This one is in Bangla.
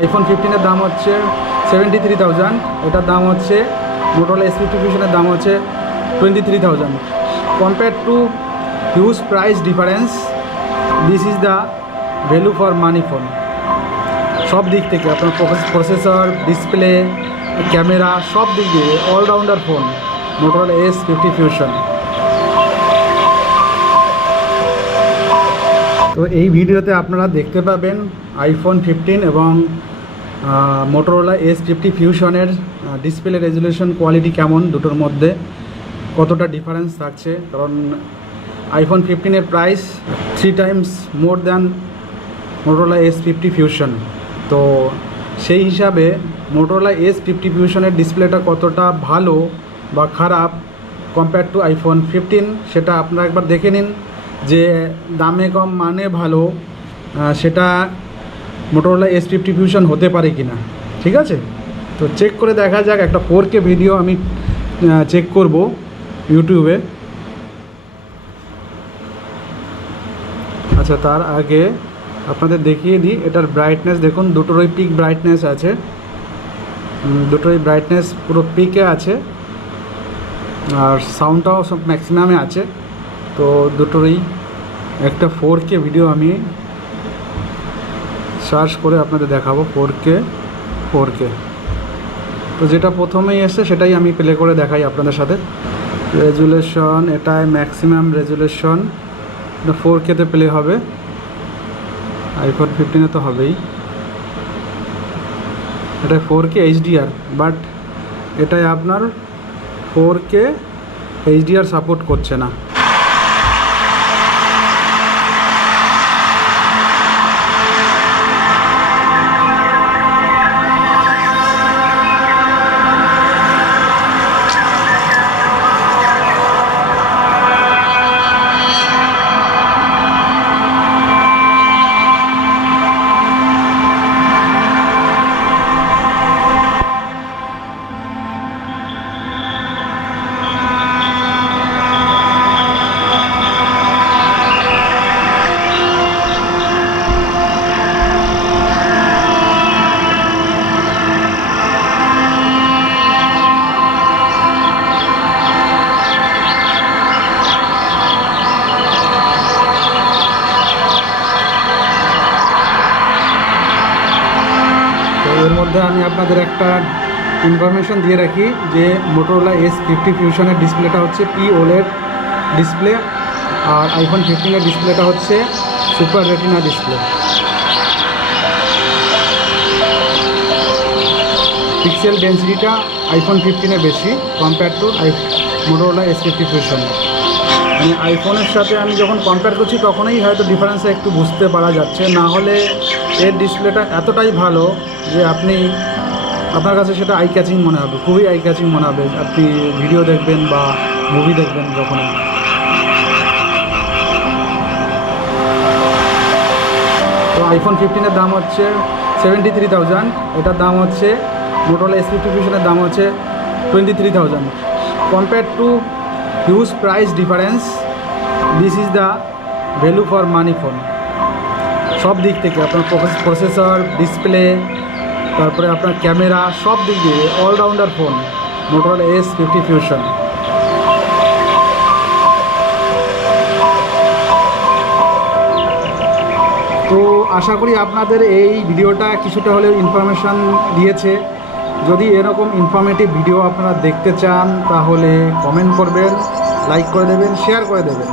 আইফোন 15-এর দাম হচ্ছে 73,000, এটার দাম হচ্ছে মোটোরোলা S50 ফিউশনের দাম হচ্ছে 23,000। Compare to huge price difference, this is the value for money phone. সব দিক থেকে আপনার প্রসেসর, ডিসপ্লে, ক্যামেরা, সব দিক দিয়ে অলরাউন্ডার ফোন মোটোরোলা S50 ফিউশন। তো এই ভিডিওতে আপনারা দেখতে পাবেন আইফোন 15 এবং মোটোরোলা S50 ফিউশনের ডিসপ্লে রেজুলেশন কোয়ালিটি কেমন, দুটোর মধ্যে কতটা ডিফারেন্স থাকছে। কারণ আইফোন 15-এর price 3 times more than Motorola S50 ফিউশন। তো সেই হিসাবে মোটোরোলা S50 ফিউশনের ডিসপ্লেটা কতটা ভালো বা খারাপ কম্পেয়ার টু আইফোন 15 সেটা আপনারা একবার দেখে নিন, যে দামে কম মানে ভালো সেটা মোটোরোলা S50 ফিউশন হতে পারে কি না। ঠিক আছে, তো চেক করে দেখা যাক। একটা 4K ভিডিও আমি চেক করব ইউটিউবে। আচ্ছা, তার আগে আপনাদের দেখিয়ে দিই এটার ব্রাইটনেস। দেখুন দুটোরই পিক ব্রাইটনেস আছে, দুটোরই ব্রাইটনেস পুরো পিকে আছে, আর সাউন্ডটাও সব ম্যাক্সিমামে আছে। তো দুটোরই একটা 4K ভিডিও আমি সার্চ করে আপনাদের দেখাবো। 4K তো যেটা প্রথমেই এসে সেটাই আমি প্লে করে দেখাই আপনাদের সাথে। রেজুলেশন এটাই ম্যাক্সিমাম রেজুলেশন, 4K-তে প্লে হবে। আইফোন 15-এ তো হবেই। এটা 4K HDR, বাট এটাই আপনার 4K HDR সাপোর্ট করছে না। এর মধ্যে আমি আপনাদের একটা ইনফরমেশন দিয়ে রাখি যে মোটোরোলা S50 ফিউশনের ডিসপ্লেটা হচ্ছে POLED ডিসপ্লে, আর আইফোন 15-এর ডিসপ্লেটা হচ্ছে সুপার রেটিনা ডিসপ্লে। পিক্সেল ডেন্সিটিটা আইফোন 15-এ বেশি compare two Motorola S50 fusion. মানে আইফোনের সাথে আমি যখন কম্পেয়ার করছি তখনই হয়তো ডিফারেন্সটা একটু বুঝতে পারা যাচ্ছে, না হলে এর ডিসপ্লেটা এতটাই ভালো যে আপনার কাছে সেটা আই ক্যাচিং মনে হবে, খুবই আই ক্যাচিং মনে হবে আপনি ভিডিও দেখবেন বা মুভি দেখবেন যখন। তো আইফোন 15-এর দাম হচ্ছে 73,000, এটার দাম হচ্ছে মোটোরোলা S50 ফিউশনের দাম হচ্ছে 23,000। Compare to huge price difference, this is the value for money phone. সব দিক থেকে আপনার প্রসেসর, ডিসপ্লে, তারপরে আপনার ক্যামেরা, সব দিক দিয়ে অলরাউন্ডার ফোন মোটোরোলা S50 ফিউশন। তো আশা করি আপনাদের এই ভিডিওটা কিছুটা হলেও ইনফরমেশান দিয়েছে। যদি এরকম ইনফরমেটিভ ভিডিও আপনারা দেখতে চান তাহলে কমেন্ট করবেন, লাইক করে দেবেন, শেয়ার করে দেবেন।